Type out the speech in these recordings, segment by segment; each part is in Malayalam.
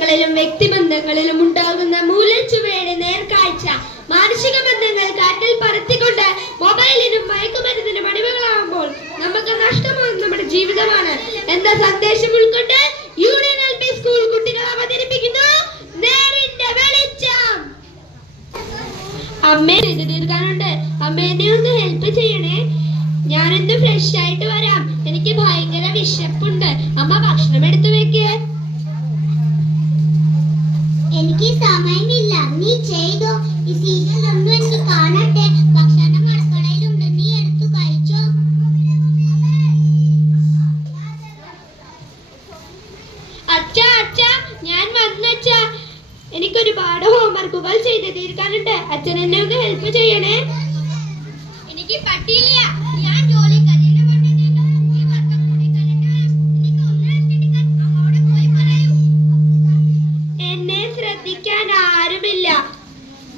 ബന്ധങ്ങളിലും വ്യക്തിബന്ധങ്ങളിലും ഉണ്ടാകുന്ന മൂലച്ചുവയുടെ നേർക്കാഴ്ച. മാനുഷിക ബന്ധങ്ങൾ കാറ്റിൽ പറത്തിക്കൊണ്ട് മൊബൈലിനും മയക്കുമരുന്നിനും അടിമകളാകുമ്പോൾ നമുക്ക് നഷ്ടമാകുന്ന നമ്മുടെ ജീവിതമാണ് എന്ന സന്ദേശം ഉൾക്കൊണ്ട് യൂണിയൻ LP സ്കൂൾ കുട്ടികൾ അവതരിപ്പിക്കുന്നു നേരിന്റെ വെളിച്ചം. അമ്മ ഇത് തീർക്കാനുണ്ട്, അമ്മ എന്നെ ഒന്ന് ഹെൽപ്പ് ചെയ്യണേ. ഞാനെന്ത് ഫ്രഷ് ആയിട്ട് വരാം, എനിക്ക് ഭയങ്കര വിശപ്പുണ്ട്. അമ്മ ഭക്ഷണം എടുത്തു വെക്ക്. എനിക്ക് സമയമില്ല, നീ ചെയ്തോ. ഈ സീരിയൽ ഒന്നും എനിക്ക് കാണട്ടെ. ഭക്ഷണം അടുക്കളയിലുണ്ട്, നീ എടുത്തു കഴിച്ചോ. അച്ഛാ അച്ഛാ, ഞാൻ വന്നച്ഛാ. എനിക്കൊരുപാട് ഹോംവർക്കുകൾ ചെയ്ത് തീർക്കാനുണ്ട്. അച്ഛൻ എന്നെ ഒന്ന് ഹെൽപ്പ് ചെയ്യണേ. എനിക്ക് പറ്റില്ല, ഞാൻ എന്നെ ശ്രദ്ധിക്കാൻ ആരുമില്ല.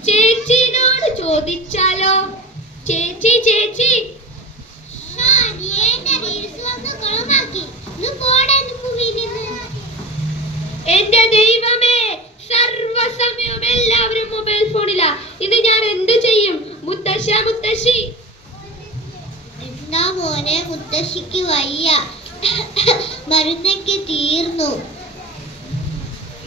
ചേച്ചിയോട് ചോദിച്ചാലോ? ചേച്ചി ചേച്ചി. എന്റെ ദൈവമേ, സർവ്വസമയവും എല്ലാവരും മൊബൈൽ ഫോണിലാ. ഇത് ഞാൻ എന്തു ചെയ്യും? മുത്തശ്ശ മുത്തശ്ശി. എന്താ മോനെ, മുത്തശ്ശിക്ക് വയ്യ, മരുന്നൊക്കെ തീർന്നു.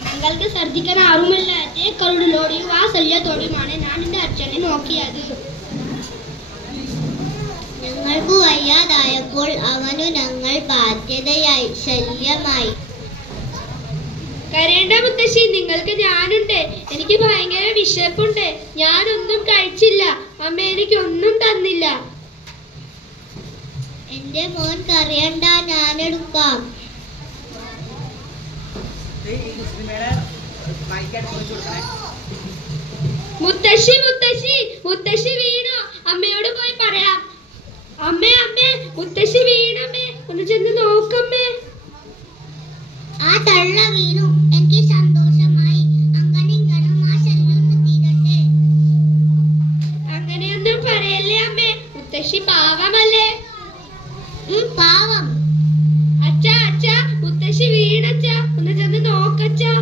ഞങ്ങൾക്ക് ശ്രദ്ധിക്കാൻ ആരുമില്ലാതെ കരുടിലോടെയും വാത്സല്യത്തോടെയുമാണ് ഞാൻ എന്റെ അച്ഛനെ നോക്കിയത്. ഞങ്ങൾക്ക് വയ്യാതായപ്പോൾ അവനു ഞങ്ങൾ ബാധ്യതയായി, ശല്യമായി. കരയേണ്ട മുത്തശ്ശി, നിങ്ങൾക്ക് ഞാനുണ്ട്. എനിക്ക് ഭയങ്കര വിശപ്പുണ്ട്. ഞാനൊന്നും കഴിച്ചില്ല. അമ്മ എനിക്കൊന്നും തന്നില്ല. എന്റെ മോൻ കരയണ്ട, ഞാനെടുക്കാം. മുത്തശ്ശി മുത്തശ്ശി, മുത്തശ്ശി വീണു. അമ്മയോട് പോയി പറയാം. അമ്മേ അമ്മേ, മുത്തശ്ശി വീണമ്മേ, ഒന്ന് ചെന്ന് നോക്കമ്മേ. ആ തള്ള വീണു, എനിക്ക് സന്തോഷമായി. അങ്ങനെ ആ ശല്യം തീരട്ടെ. അങ്ങനെയൊന്നും പറയല്ലേ അമ്മേ, മുത്തശ്ശി പാവമല്ലേ. പാവം. അച്ഛാ അച്ഛാ, മുത്തശ്ശി വീണച്ചാ, ഒന്ന് ചെന്ന് നോക്കച്ചാ.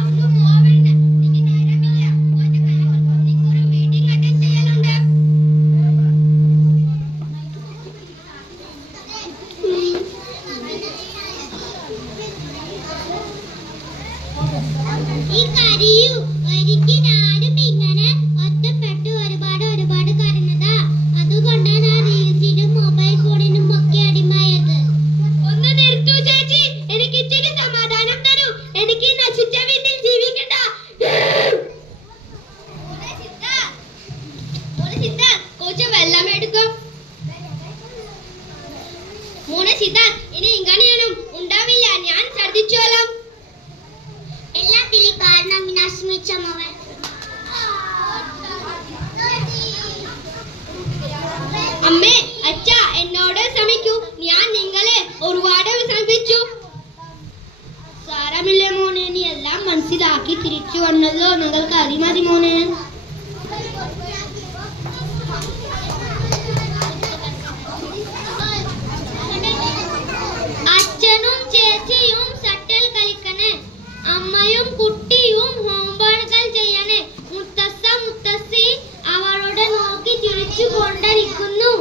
ഇനി ഇങ്ങനെയൊന്നും ഉണ്ടാവില്ല, ഞാൻ ഛർദിച്ചോളാം. എല്ലാത്തിനും കാരണം വിനാശമിച്ച മവൻ. അമ്മേ അച്ഛാ, എന്നോട് ക്ഷമിക്കൂ, ഞാൻ നിങ്ങളെ ഒരുപാട് ശ്രമിച്ചു. സാരമില്ല മോനെ, നീ എല്ലാം മനസ്സിലാക്കി തിരിച്ചു വന്നല്ലോ. നിങ്ങൾക്ക് അതിമതി മോനെ. അച്ഛനും ചേച്ചിയും ഷട്ടിൽ കളിക്കണേ, അമ്മയും കുട്ടിയും ഹോംവർക്കുകൾ ചെയ്യണേ. മുത്തശ്ശ മുത്തശ്ശി അവളോട് നോക്കി ചിരിച്ചു കൊണ്ടിരിക്കുന്നു.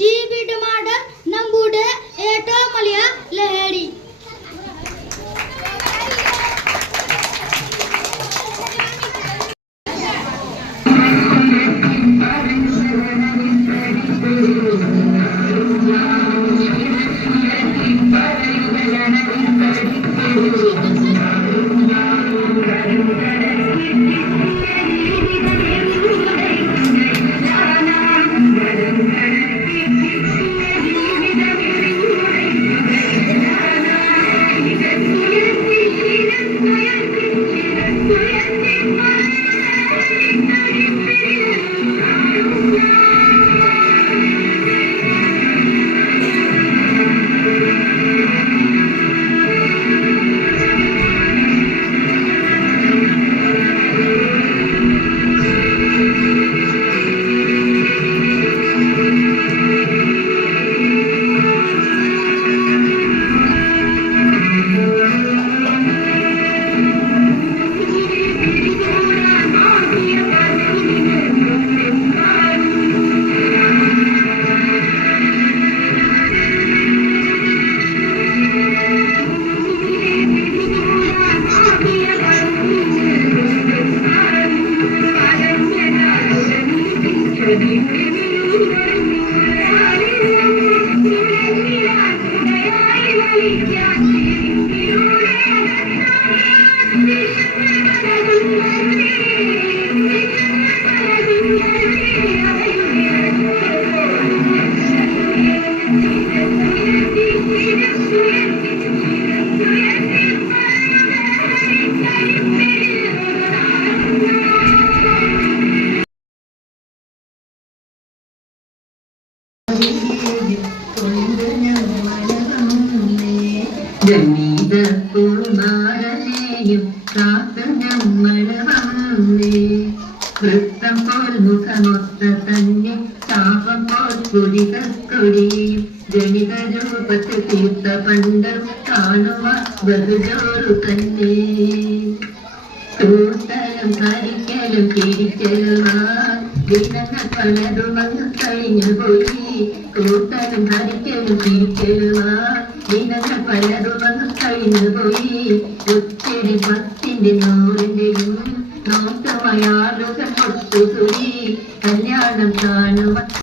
ജീവിതമാണ് നമ്മുടെ ഏറ്റവും വലിയ ജമീതപ്പൂമാരനെയും കാത്തു ഞമ്മള് വന്നേ വൃത്തം പോൽ മുഖമൊത്ത തന്നെ ശാപം പോൽ കൊടിയും ഗണിത രൂപത്തിൽ തീർത്ത പണ്ട് കാണുക ബഹുജോറു തന്നെ കൂട്ടലും കരിക്കലും തിരിക്കലുമാൻ ദിനങ്ങൾ പലതും വന്നു കഴിഞ്ഞു പോയി കൂട്ടലും കരിക്കലും തിരിക്കലുമാൻ ദിനങ്ങൾ പലതും വന്നു കഴിഞ്ഞു പോയി ഒത്തിരി ഭക്തിന്റെ നൂറിന്റെയും നോക്കമയാളുകൾ ഒത്തുകൂടി കല്യാണം കാണുക